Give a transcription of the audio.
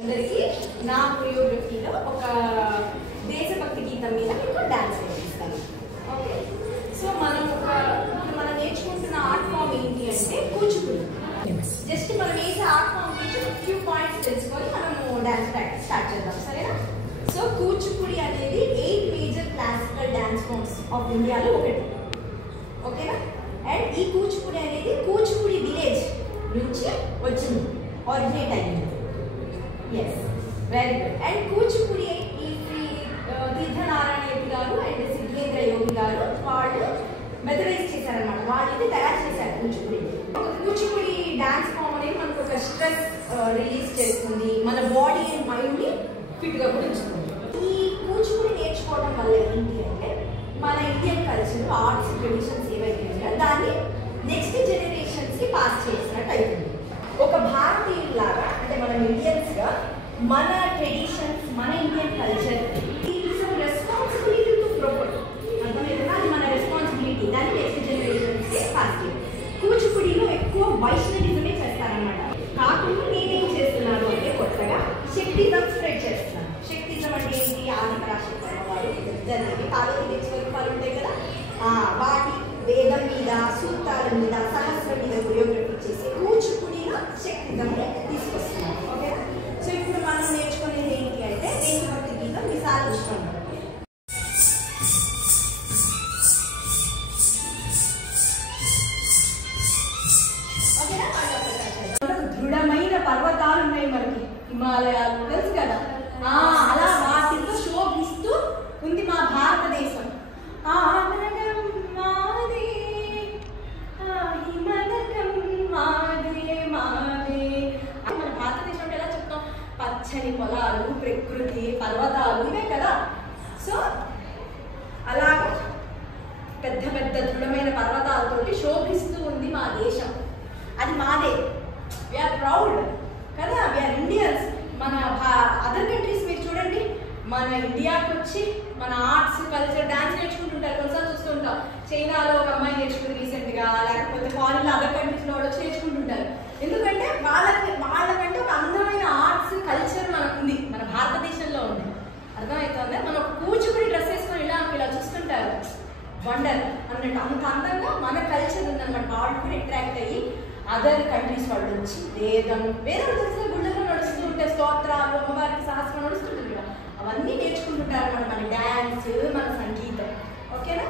అందరికీ నా కొరియోగ్రఫీలో ఒక దేశభక్తి గీతం మీద మీకు డాన్స్ నేర్పిస్తాను. ఓకే, సో మనం నేర్చుకుంటున్న ఆర్ట్ ఫామ్ ఏంటి అంటే కూచిపూడి. జస్ట్ మనం వేసే ఆర్ట్ ఫామ్ నుంచి ఫ్యూ పాయింట్స్ తెలుసుకొని మనము డాన్స్ ప్రాక్టీస్ స్టార్ట్ చేద్దాం, సరేనా? సో కూచిపూడి అనేది 8 major classical dance forms of ఇండియాలో ఒకటి, ఓకేనా? అండ్ ఈ కూచిపూడి అనేది కూచిపూడి విలేజ్ నుంచి వచ్చింది, ఆరిజినేట్ అయింది. Yes, very good. And Kuchipudi ఈ తీర్థనారాయణ యోగి గారు అండ్ సిద్ధేంద్ర యోగి గారు వాళ్ళు మెథడైజ్ చేశారనమాట. వాళ్ళైతే తయారు చేశారు కూచిపూడి. కూచిపూడి డాన్స్ ఫామ్ అనేది మనకు ఒక స్ట్రెస్ రిలీజ్ చేస్తుంది, మన బాడీ అండ్ మైండ్ని ఫిట్గా కూడా ఉంచుతుంది. ఈ కూచిపూడి నేర్చుకోవడం వల్ల ఏంటి అంటే మన ఇండియన్ కల్చర్, ఆర్ట్స్, ట్రెడిషన్స్ ఏవైతే ఉన్నాయో దాన్ని నెక్స్ట్ జనరేషన్స్కి పాస్ చేసినట్టు అవుతుంది. ఒక భారతీయులాగా అంటే మనం ఇండియన్స్గా మన ట్రెడిషన్స్, మన Indian culture responsibility to promote. అర్థమైందా? అది మన రెస్పాన్సిబిలిటీ, దాన్ని నెక్స్ట్ జనరేషన్స్కి పాస్ చేయాలి. కూచిపూడిలో ఎక్కువ వైష్ణవిజమే చేస్తారనమాట. కాకుండా నేనేం చేస్తున్నాను అంటే కొత్తగా శక్తిజం స్ప్రెడ్ చేస్తున్నాను. శక్తిజం అంటే ఏంటి? ఆదిపరాశక్తి అమ్మవారు, పార్వతీ స్వరూపాలు ఉంటాయి కదా, వాటి వేదం మీద, సూత్రాల మీద, సహస్రం మీద కొరియోగ్రఫీ చేసి కూచిపూడిలో శక్తిజంని తీసుకొస్తున్నాను. ఓకేనా? సో ఇప్పుడు మనం నేర్చుకునేది ఏంటి అంటే దేశభక్తి గీతం విశాలిస్తున్నాం. ఓకేనా? దృఢమైన పర్వతాలు ఉన్నాయి మనకి, హిమాలయాలు తెలుసు కదా, అలా వాటితో శోభిస్తూ ఉంది మా భారతదేశం. మన భారతదేశంలో ఎలా చెప్తాం? పచ్చని పొలాలు, ప్రకృతి, పర్వతాలు ఇవే కదా. సో అలాగా పెద్ద పెద్ద దృఢమైన పర్వతాలతోటి శోభిస్తూ ఉంది మా దేశం. అది మాదే, వీఆర్ ప్రౌడ్ కదా, వీఆర్ ఇండియన్స్. మన అదర్ కంట్రీస్ మీరు చూడండి, మన ఇండియాకి వచ్చి మన ఆర్ట్స్, కల్చర్, డాన్స్ నేర్చుకుంటుంటారు. కొన్నిసార్లు చూస్తుంటాం చైనాలో ఒక అమ్మాయి నేర్చుకుంది రీసెంట్గా, లేకపోతే ఫారిన్లో అదర్ కంట్రీస్లో వాళ్ళు వచ్చి నేర్చుకుంటుంటారు. ఎందుకంటే వాళ్ళకంటే ఒక అందమైన ఆర్ట్స్, కల్చర్ మనకు ఉంది, మన భారతదేశంలో ఉంది. అర్థమవుతుందా? మనం ఒక కూచిపూడి డ్రెస్ వేసుకొని ఇలా చూస్తుంటారు, వండర్ అన్నట్టు. అంత అందంగా మన కల్చర్ ఉందన్నమాట. వాళ్ళు కూడా అట్రాక్ట్ అయ్యి అదర్ కంట్రీస్ వాళ్ళు వచ్చి వేదం తెలిసిన గుళ్ళలో నడుస్తూ ఉంటాయి, స్తోత్రాలు, అమ్మవారికి సహస్రం నడుస్తుంటుంది కదా, అవన్నీ నేర్చుకుంటుంటారు మన డ్యాన్స్, మన సంగీతం. ఓకేనా?